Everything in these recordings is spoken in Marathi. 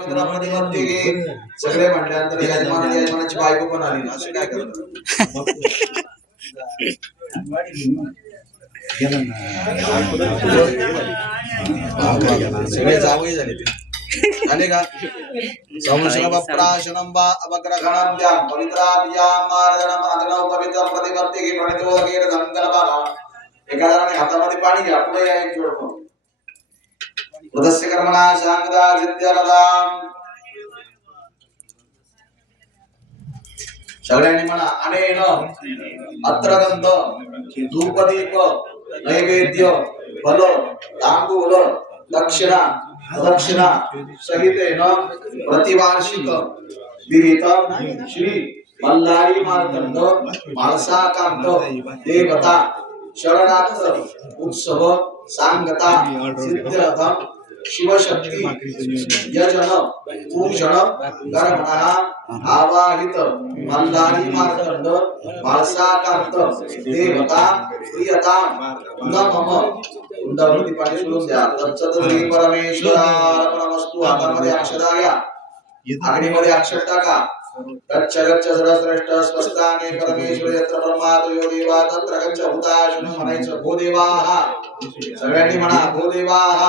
पवित्र प्रतिपत्ती सगळे म्हटल्यानंतर यजमानाची बायको पण आली ना असं काय करतात सगळे जावई झाले ते आले का संश्रवप्राशनं वा अवग्रहणं द्यां पवित्राभ्यां मार्जनं अग्नौ पवित्र प्रतिपत्ती प्रणितोदकेन संकल्पः एका जणाने हातामध्ये पाणी घ्या पुढे या एक जोडपं उदस्य कर्मणा सांगदा सिद्ध्यरदां सगळ्यांनी म्हणा अनेन अत्रगंध धूपदीप नैवेद्य फल तांबूल दक्षिणा प्रदक्षिणा सहितेन प्रतिवार्षिक विहित श्री मल्हारी मार्तंड माळसाकांत देवता शरणार्थ उत्सव सांगता सिद्ध्यर्थम शिवशक्ती यजन पूजन कर्मणः आवाहित मल्हारी मार्तंड माळसाकांत देवता प्रियता नमः उंडावरती पाणी सोडून द्या तत्सद्री परमेश्वरार्पणमस्तु हातामध्ये अक्षरा घ्या अग्नीमध्ये अक्षर टाका गच्छ गच्छ सर्वश्रेष्ठ स्वस्थाने परमेश्वर यत्र ब्रह्मातो यो देवा तत्र गच्छ हुताशनं म्हणायचं भो देवाः सगळ्यांनी म्हणा भो देवाः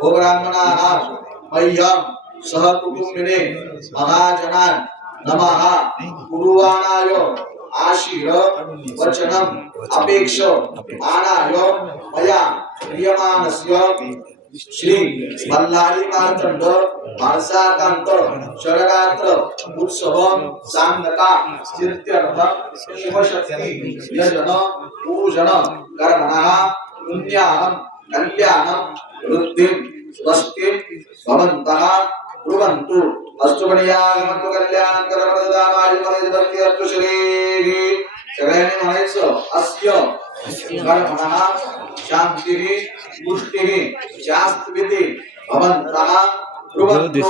भो ब्राह्मणाः मह्यं सह कुटुंबिने महाजनान् नमः कुरुवाणाय आशीर वचनम अपेक्ष आनाय मया प्रियमानस्य श्री मल्हारी मार्तंड माळसाकांत शरणार्थ उत्सव सांगता सिद्ध्यर्थ शिवशक्ती यजन पूजन कर्मणः पुण्याहं कल्याणं वृद्धिं स्वस्तिं भवन्तः ब्रुवन्तु अस्तुमणियागमन्तु कल्याण करवरदामायुमने भक्ति अस्तु श्रीः सगळ्यांनी म्हणायचं अस्य कर्मणः शांतिः पुष्टिः शास्त्रविधी भवन्तः ब्रुवन्तु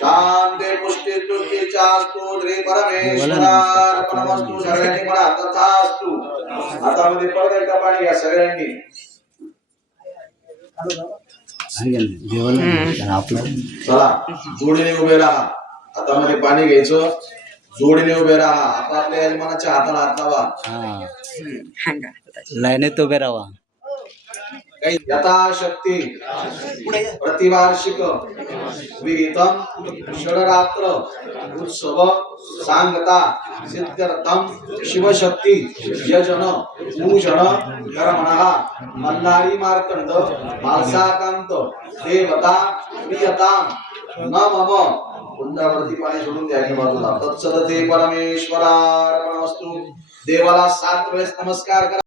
शांती पुष्टि तुष्टि चास्तु श्री परमेश्वरार्पणमस्तु सगळ्यांनी म्हणा तथास्तु हातामध्ये परत एकदा पाणी घ्या सगळ्यांनी चला जोडीने उभे राहा हातामध्ये पाणी घ्यायचं जोडीने उभे राहा आपापल्या यजमानाच्या हाताला हात लावा लाईनीत उभे राहा यथाशक्ती प्रतिवार्षिक विहितम षडरात्र उत्सव सांगता सिद्ध्यर्थम शिवशक्ती यजन पूजन कर्मणः मल्हारी मार्तंड माळसाकांत देवता प्रियता नमः कुंडावरती पाणी सोडून द्या की बाजूला तत्सदते परमेश्वरार्पणमस्तु देवाला 7 वेळेस नमस्कार करा